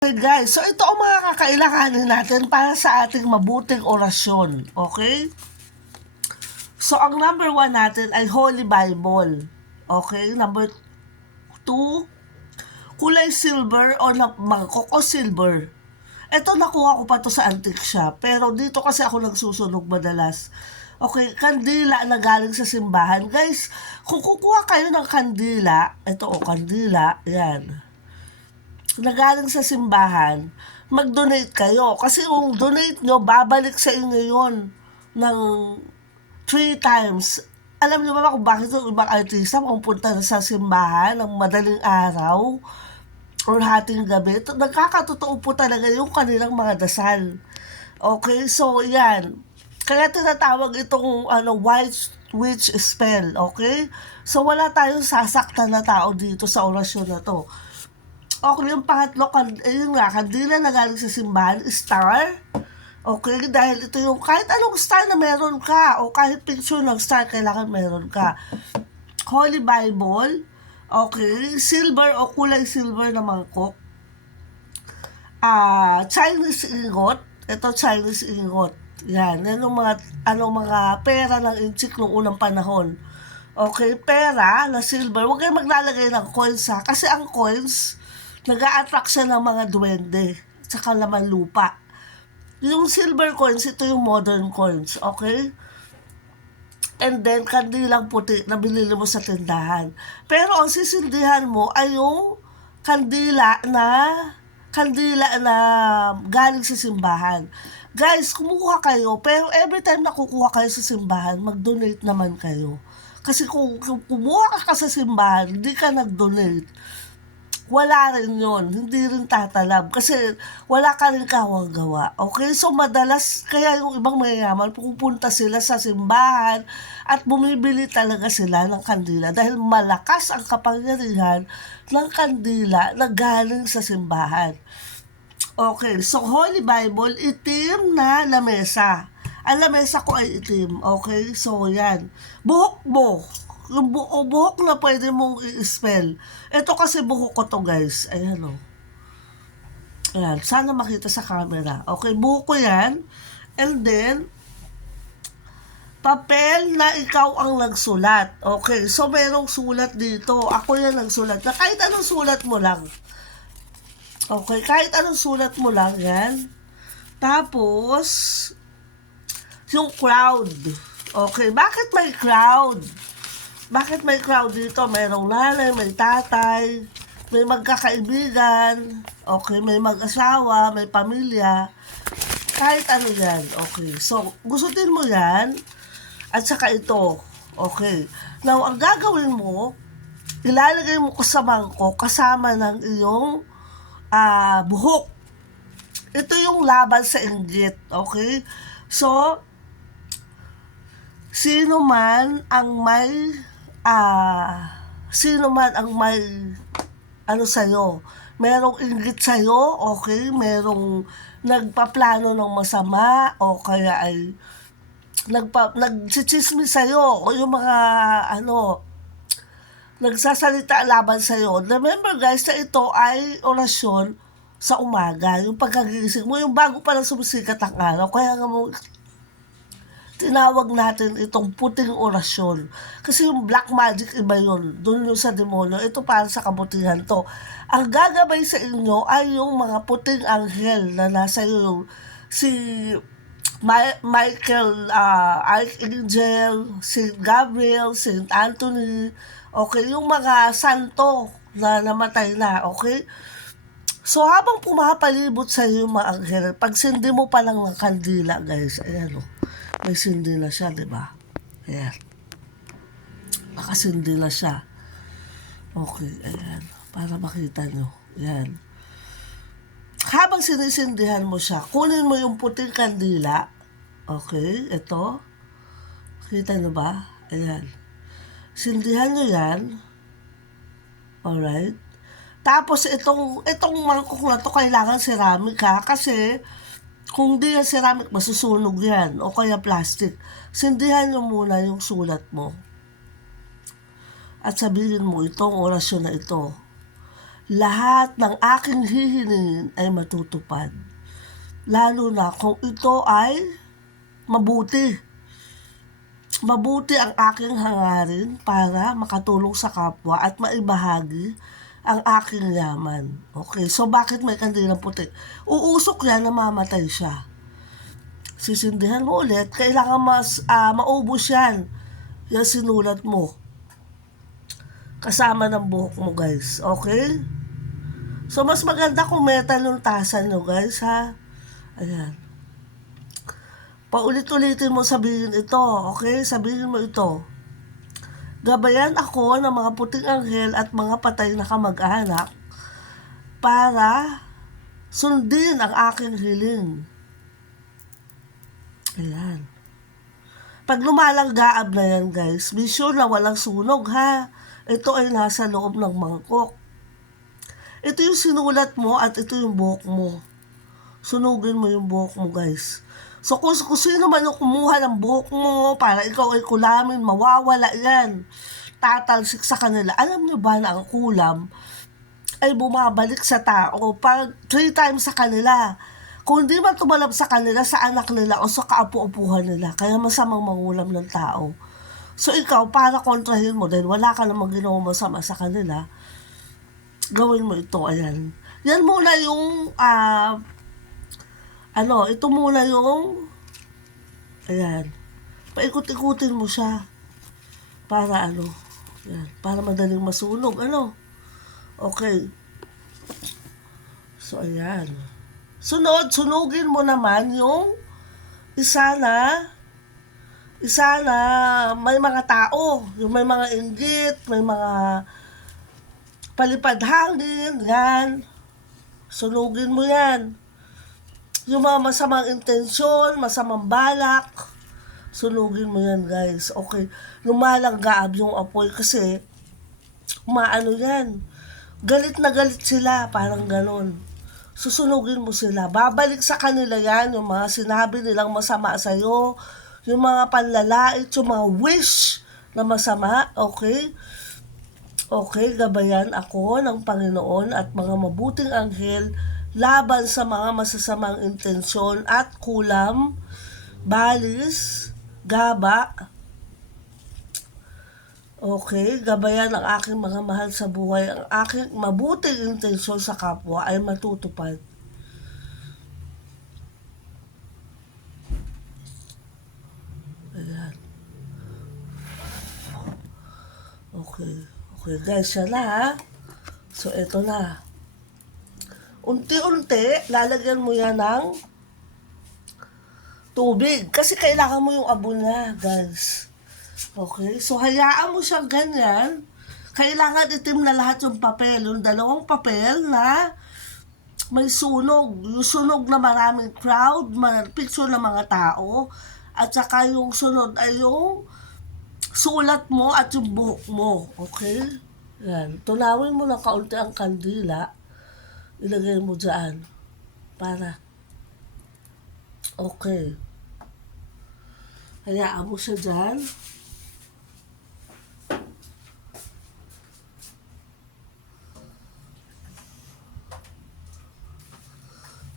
Okay guys, so ito ang mga kakailanganin natin para sa ating mabuting orasyon. Okay? So ang number one natin ay Holy Bible. Okay? Number two, kulay silver o mangkok o silver. Ito nakuha ko pa to sa antique shop. Pero dito kasi ako nagsusunog madalas. Okay, kandila na galing sa simbahan. Guys, kung kukuha kayo ng kandila, ito o kandila, yan na galing sa simbahan, mag-donate kayo. Kasi kung donate nyo, babalik sa inyo yon ng three times. Alam niyo ba kung bakit yung ibang artista pupunta na sa simbahan ng madaling araw or hating gabi? Nagkakatotoo po talaga yung kanilang mga dasal. Okay, so yan. Kaya tinatawag itong ano, white witch spell, okay? So wala tayong sasaktan na tao dito sa orasyon na to. Okay, yung pangatlo, kan, yun nga, kandila na galing sa simbahan, star. Okay, dahil ito yung kahit anong star na meron ka, o kahit picture ng star, kailangan meron ka. Holy Bible, okay, silver o kulay silver na mangkok. Ah, Chinese ingot, ito Chinese ingot. Yan, yan yung mga, ano, mga pera ng inchik noong unang panahon. Okay, pera na silver, huwag kayong maglalagay ng coins ha, kasi ang coins, nag attract siya ng mga duwende sa laman lupa. Yung silver coins, ito yung modern coins, okay? And then, kandilang puti na binili mo sa tindahan. Pero ang sisindihan mo ay yung kandila na kandila na galing sa simbahan. Guys, kumuha kayo, pero every time na kukuha kayo sa simbahan, mag-donate naman kayo. Kasi kung, kumuha ka sa simbahan, hindi ka nag-donate, wala rin yon hindi rin tatalab kasi wala ka rin kawang gawa. Okay? So madalas, kaya yung ibang mayayaman, pupunta sila sa simbahan at bumibili talaga sila ng kandila dahil malakas ang kapangyarihan ng kandila na galing sa simbahan. Okay, so Holy Bible, itim na lamesa. Ang lamesa ko ay itim, okay? So, yan. Buhok mo. Yung buhok, buhok na pwede mong i-spell. Ito kasi buhok ko to, guys. Ayan, o. Ayan, sana makita sa camera. Okay, buhok ko yan. And then, papel na ikaw ang nagsulat. Okay, so merong sulat dito. Ako yan nagsulat. Na kahit anong sulat mo lang. Okay, kahit anong sulat mo lang yan. Tapos, yung crowd. Okay, bakit may crowd? Bakit may crowd dito? Mayroong nanay, may tatay, may magkakaibigan, okay, may mag-asawa, may pamilya. Kahit ano yan, okay. So, gustutin mo yan, at saka ito, okay. Now, ang gagawin mo, ilalagay mo ko sa bangko kasama ng iyong ah buhok. Ito yung laban sa inggit, okay? So, sino man ang may ah sino man ang may ano sa'yo, merong inggit sa'yo, okay? Merong nagpaplano ng masama o kaya ay nagpa, nagchichismis sa'yo o yung mga ano nagsasalita laban sa'yo. Remember guys na ito ay orasyon sa umaga. Yung pagkagising mo, yung bago pa lang sumisikat ang araw. Kaya nga mo, tinawag natin itong puting orasyon. Kasi yung black magic iba yun. Doon yung sa demonyo. Ito para sa kabutihan to. Ang gagabay sa inyo ay yung mga puting anghel na nasa. Yung, si Ma- Michael uh, Archangel, St. Gabriel, St. Anthony, okay, yung mga santo na namatay na, okay? So, habang pumapalibot sa iyo yung mga anghel, pag sindi mo pa lang ng kandila, guys, ayan o, may sindi na siya, di ba? Ayan. Nakasindi na siya. Okay, ayan. Para makita nyo. Ayan. Habang sinisindihan mo siya, kunin mo yung puting kandila. Okay, ito. Kita nyo ba? Ayan. Sindihan nyo yan. Alright. Tapos itong itong mangkok na to kailangan ceramic ha kasi kung di yan ceramic masusunog yan o kaya plastic. Sindihan nyo muna yung sulat mo. At sabihin mo itong orasyon na ito. lahat ng aking hihingin ay matutupad. Lalo na kung ito ay mabuti. Mabuti ang aking hangarin para makatulong sa kapwa at maibahagi ang aking yaman. Okay, so bakit may kandilang puti? Uusok yan, namamatay siya. Sisindihan mo ulit, kailangan mas ah, maubos yan. Yan sinulat mo. Kasama ng buhok mo, guys. Okay? So, mas maganda kung metal yung tasa nyo, guys, ha? Ayan. Paulit-ulitin mo sabihin ito, okay? Sabihin mo ito. Gabayan ako ng mga puting anghel at mga patay na kamag-anak para sundin ang aking hiling. Ayan. Pag lumalanggaab na yan, guys, be sure na walang sunog, ha? Ito ay nasa loob ng mangkok. Ito yung sinulat mo at ito yung buhok mo. Sunugin mo yung buhok mo, guys. So, kung, kung sino man yung kumuha ng buhok mo para ikaw ay kulamin, mawawala yan. Tatalsik sa kanila. Alam niyo ba na ang kulam ay bumabalik sa tao pag three times sa kanila. Kung hindi man tumalab sa kanila, sa anak nila o sa kaapu-upuhan nila. Kaya masamang mangulam ng tao. So ikaw, para kontrahin mo dahil wala ka namang ginawang masama sa kanila, gawin mo ito, ayan. Yan muna yung, ah, ano, ito muna yung, ayan, paikot-ikutin mo siya para ano, ayan, para madaling masunog, ano. Okay. So, ayan. Sunod, sunugin mo naman yung isa na isa na may mga tao, yung may mga inggit, may mga palipad hangin, yan. Sunugin mo yan. Yung mga masamang intensyon, masamang balak, sunugin mo yan guys. Okay, lumalanggaab yung apoy kasi maano yan. Galit na galit sila, parang ganon. Susunugin mo sila. Babalik sa kanila yan, yung mga sinabi nilang masama sa'yo, yung mga panlalait, yung mga wish na masama, okay? Okay, gabayan ako ng Panginoon at mga mabuting anghel laban sa mga masasamang intensyon at kulam, balis, gaba. Okay, gabayan ang aking mga mahal sa buhay. Ang aking mabuting intensyon sa kapwa ay matutupad. Ayan. Okay. Okay guys, yan na ha. So, eto na. Unti-unti, lalagyan mo yan ng tubig. Kasi kailangan mo yung abo niya, guys. Okay? So, hayaan mo siyang ganyan. Kailangan itim na lahat yung papel. Yung dalawang papel na may sunog. Yung sunog na maraming crowd, mar- picture ng mga tao. At saka yung sunod ay yung sulat mo at yung buhok mo. Okay? Yan. Tunawin mo ng kaunti ang kandila. Ilagay mo dyan. Para. Okay. Hayaan mo siya dyan.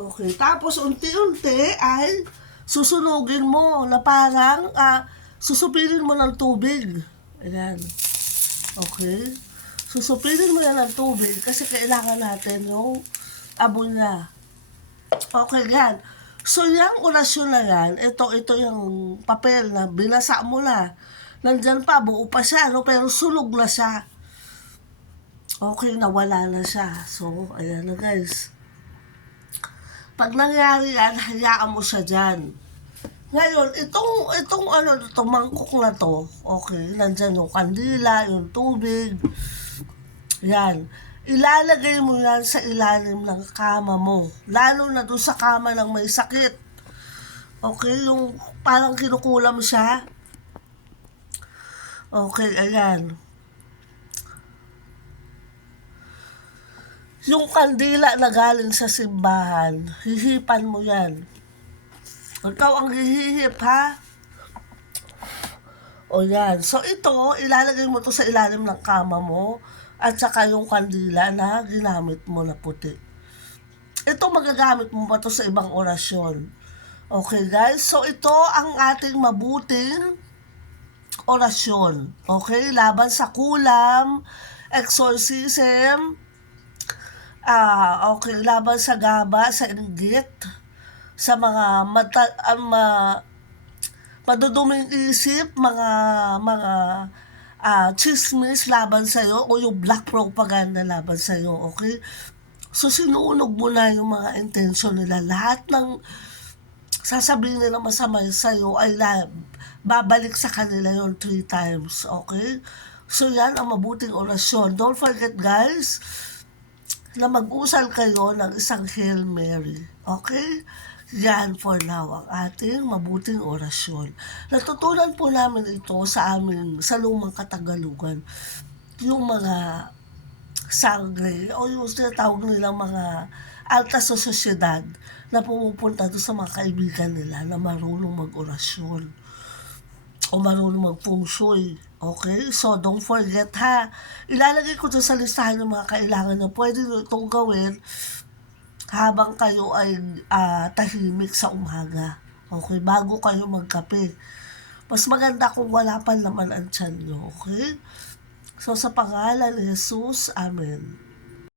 Okay. Tapos, unti-unti ay susunugin mo na parang ah, susupirin mo ng tubig. Ayan. Okay? Susupirin mo yan ng tubig kasi kailangan natin yung abo niya. Okay, yan. So, yung orasyon na yan, ito, ito yung papel na binasa mo na. Nandyan pa, buo pa siya, no? pero sunog na siya. Okay, nawala na siya. So, ayan na guys. Pag nangyari yan, hayaan mo siya dyan. Ngayon, itong, itong ano, itong mangkok na to, okay, nandyan yung kandila, yung tubig, yan. Ilalagay mo yan sa ilalim ng kama mo. Lalo na doon sa kama ng may sakit. Okay, yung parang kinukulam siya. Okay, ayan. Yung kandila na galing sa simbahan, hihipan mo yan. Ikaw ang hihihip, ha? O yan. So ito, ilalagay mo to sa ilalim ng kama mo. At saka yung kandila na ginamit mo na puti. Ito magagamit mo ba to sa ibang orasyon? Okay guys, so ito ang ating mabuting orasyon. Okay, laban sa kulam, exorcism, ah, okay, laban sa gaba, sa inggit, sa mga mata, ang ma, maduduming isip, mga mga ah, chismis laban sa o yung black propaganda laban sa okay? So sinuunog mo na yung mga intention nila. Lahat ng sasabihin nila masama sa'yo ay la, babalik sa kanila yon three times, okay? So yan ang mabuting orasyon. Don't forget guys, na mag-usal kayo ng isang Hail Mary. Okay? Yan for now ang ating mabuting orasyon. Natutunan po namin ito sa aming sa lumang katagalugan. Yung mga sangre o yung tinatawag nilang mga alta sa sosyedad na pumupunta doon sa mga kaibigan nila na marunong mag-orasyon o marunong mag-feng shui. Okay? So, don't forget ha. Ilalagay ko dyan sa listahan ng mga kailangan na pwede itong gawin habang kayo ay ah, tahimik sa umaga. Okay? Bago kayo magkape. Mas maganda kung wala pa naman ang tiyan nyo. Okay? So, sa pangalan ni Jesus, Amen.